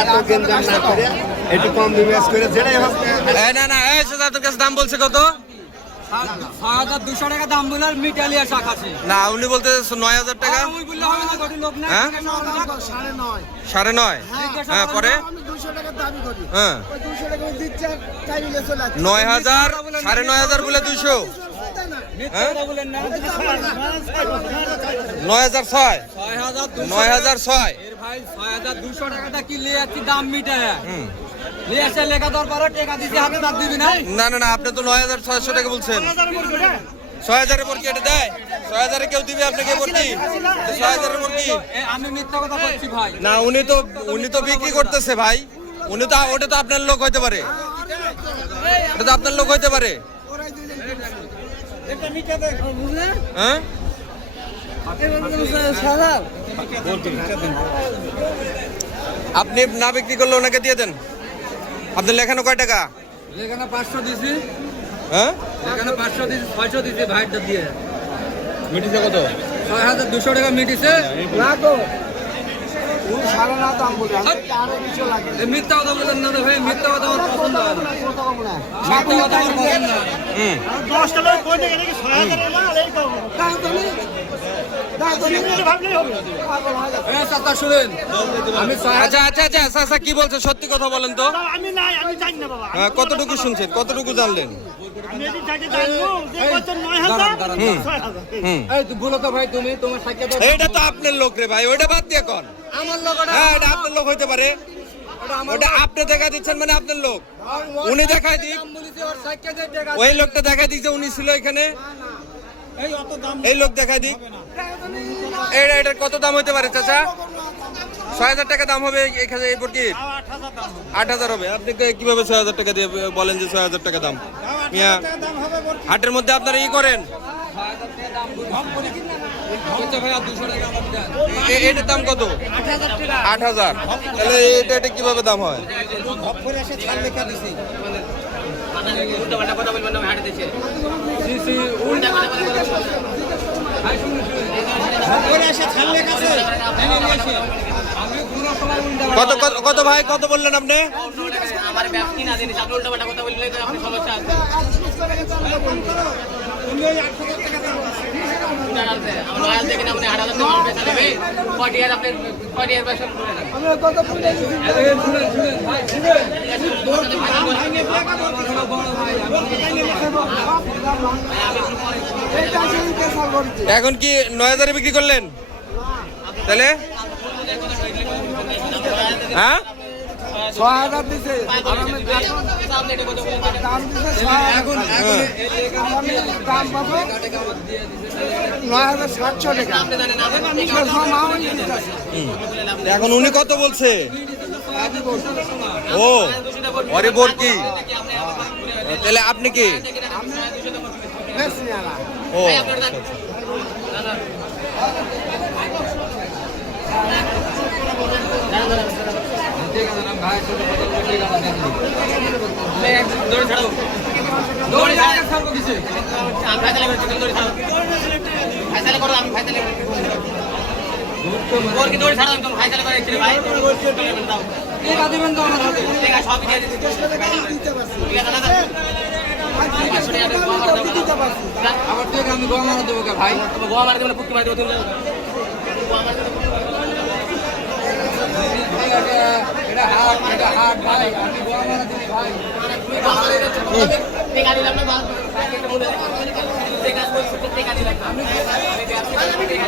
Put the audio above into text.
এত গেঞ্জাম না করে একটু কম বিবেচ করে যেটাই হোক। না না এই সুজা তোর কাছে দাম বলছে কত? 6200 টাকা দাম বলার মিটালিয়া শাক আছে না উনি বলতে 9000 টাকা। ওই বললে হবে না, গটি লোক না। হ্যাঁ 9.5 হ্যাঁ পরে আমি 200 টাকা দাবি করি, হ্যাঁ ওই 200 টাকা দিচ্ছে টাইলে চলে আসছে। 9000 9.5 বলে 200 মিথ্যা কথা বলেন না। 9006 9006 এর ভাই 6200 টাকাটা কি লিয়ে যাচ্ছি দাম মিটায়। হুম লিয়ে আসে লেখা দেওয়ার পরে টাকা দিতে হাতে দাঁত দিবি না। না না না আপনি তো 9600 টাকা বলছেন। 6000 এর পর কি এটা দেয়? 6000 এ কেউ দিবে আপনাকে এর পর কি? 6000 এর পর কি? আমি মিথ্যা কথা বলছি ভাই। না উনি তো বিক্রি করতেছে ভাই। উনি তো ওটা তো আপনার লোক হইতে পারে, এটা তো আপনার লোক হইতে পারে। হ্যাঁ আপনি না বিক্রি করলে ওনাকে দিয়ে দেন। আপনার লেখানো কয় টাকা? লেখানো 500 দিছি। হ্যাঁ লেখানো 500 দিছি, 600 দিছি ভাইটা দিয়ে। মিটিছে কত? 6200 টাকা মিটিছে। না তো ও সারা না দাম বলে আমি আরো কিছু লাগে। এই মিথ্যা কথা বলেন না ভাই, মিথ্যা কথা আমার পছন্দ হয় না। কত কম না মিথ্যা কথা আমার পছন্দ না। হুম 10 টাকা কই থেকে নাকি 6000 এর মাল এই কম দাম তো নেই, দাম তো নেই, ভাবলেই হবে। পাগল হয়ে যাবে। এই চাচা শুনেন, আমি আচ্ছা আচ্ছা আচ্ছা চাচা কি বলছে সত্যি কথা বলেন তো। আমি নাই, আমি জানি না বাবা। হ্যাঁ, কতটুকু শুনছেন, কতটুকু জানলেন? আমি এটি জায়গায় জানবো যে কত 9000 6000 হুম এই তো বলো তো ভাই, তুমি তোমার সাইকেল দাও। এইটা তো আপনার লোক রে ভাই, ওইটা বাদ দিয়ে কোন। আমার লোক ওটা। হ্যাঁ এটা আপনার লোক হইতে পারে, ওটা আপনি দেখা দিচ্ছেন মানে আপনার লোক। উনি দেখাই দিক, দাম বলিছে ওর সাইকেল দিয়ে টাকা। ওই লোকটা দেখাই দিক যে উনি ছিল এখানে। এই অত দাম এই লোক দেখাই দিক। এটার কত দাম হইতে পারে চাচা? 6000 টাকা দাম হবে এখানে এই কি 8000 দাম হবে। 8000 হবে। আপনি কিভাবে 6000 টাকা দিয়ে বলেন যে 6000 টাকা দাম? মিয়া দাম হবে হাটের মধ্যে আপনারা ই করেন, আচ্ছা ভাই 200 টাকা আমার দেন। এটার দাম কত? 8000 টাকা। 8000। তাহলে এটা কিভাবে দাম হয়? ঘরে এসে ছাল লেখা দিছি। ঘরে এসে ছাল লেখা আছে। আমি পুরো সময় উল্টা কত কত কত ভাই কত বললেন আপনি? আমার ব্যবসা কিনা জিনিস আপনি উল্টো পাল্টা কথা বললে তো আপনি সমস্যা আছে। তুমি ওই 8000 টাকা দাও। আমার লয়াল দেখেন আপনি 8000 টাকা বেচা নেবে। কটিয়ার আপনি কটিয়ার ব্যবসা করে না। আমি কত ফুটে দিছি, আরে শুনেন শুনেন ভাই শুনেন। বড় ভাই এইটা সেই কেসাল করছে। এখন কি 9000 এ বিক্রি করলেন? তাহলে হ্যাঁ 6000 দিছে, আর আমি আপনি এটা কথা বলেন দাম দিছে 6000। এখন এই লেখা আমি দাম পাবো টাকা আমার দিয়ে দিছে। 9700 টাকা। আমি সব মামা দিতেছি। এখন উনি কত বলছে? ও আরে বোর কি? তাহলে আপনি কি? বেশি না ও আচ্ছা, আচ্ছা। ভাই শুনে কথা বলে ঠিক আছে দেন। দৌড়ে ছাড়ো। দৌড়ে টাকা ছাড়বো দিছে। আমি ফাইনালে করছি দৌড়ে ছাড়ো। ফাইনালে করো আমি ফাইনালে করব। ওর কি দৌড়ে ছাড়ো আমি তো ফাইনালে করে ছিল ভাই। দাও। টাকা দিবেন তো আমার হাতে। টাকা সব দিয়ে দিচ্ছি। দিতে পারছি, ঠিক আছে দাদা। 500 টাকা দিয়ে গোয়া মারা দাও। দিতে পারছি। আবার টাকা আমি গোয়া মারা দেবো কে ভাই? তুমি গোয়া মারা দেবে পুক্কি মারা দেবে তুমি। গোয়া মারা দেবে। এটা হাট ভাই, আমি গোয়া মারা দিই ভাই। টাকা দিলাম না বাল। টাকা দিলাম না।